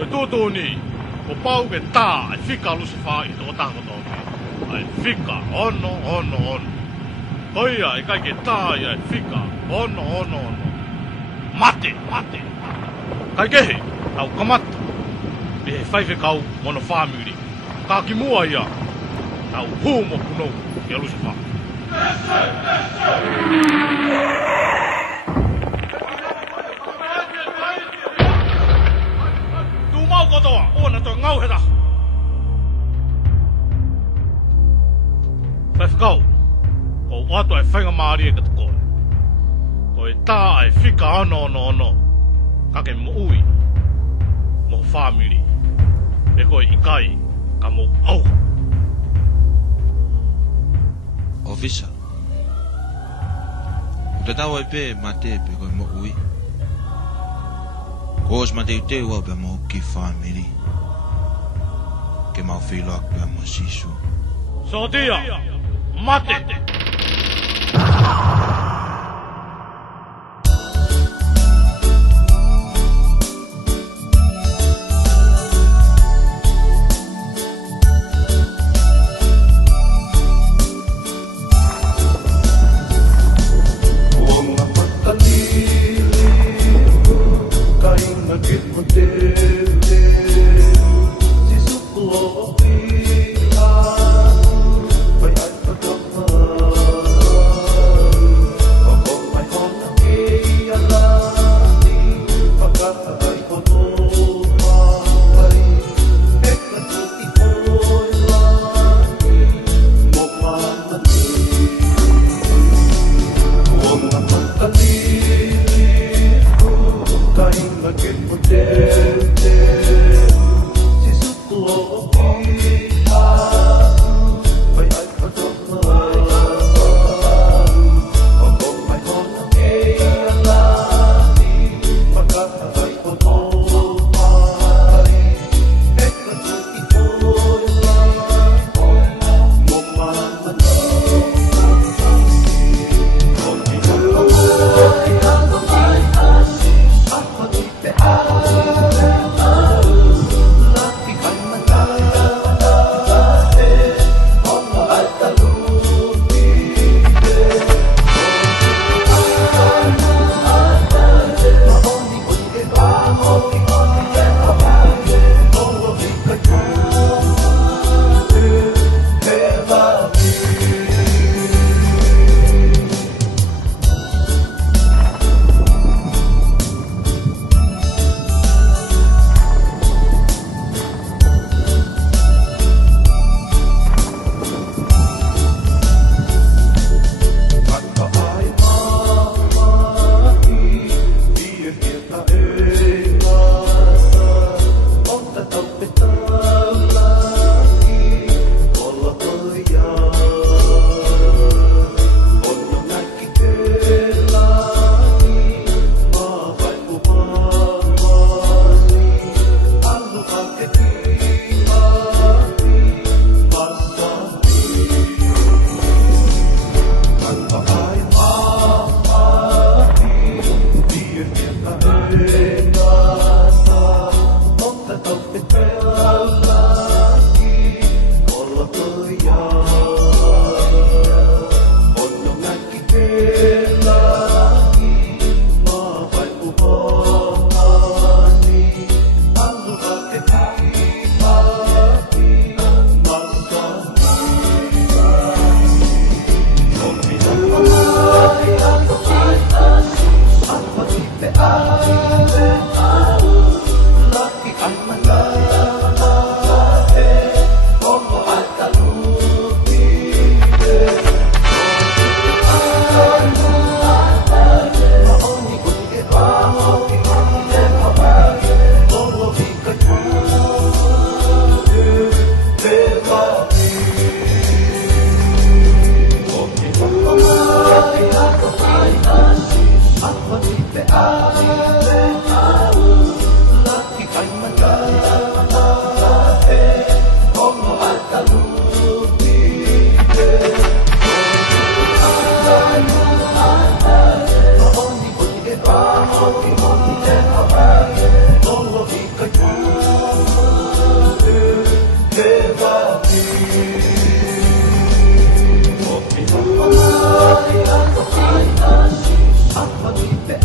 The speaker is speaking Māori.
Tūtūni, ko pau ke tā ai whika Lucifer I tō tākoto me. Ai whika, ono. Koia I kai ke tā I ai whika, ono. Mate. Kai kehe, tau kamata. Me he whaiwhe kau mono whāmuri. Ka ki mua ia, tau hūmo punou I a Lucifer. Kotoa, ona toi ngauheta. Whaifakau, o watu ai whainga maari e kata koe. Koe tā ai whika ono. Kake mo ui, mo whāmiri. E koe I kai, ka mo au. Ofisa. O te tau ai pē mate pe koe mo ui. Koos ma te ua pe mo ki whamiri. Ke mau whiloak pe mo sisu. Sotia, mate! Si suklo Apa di pe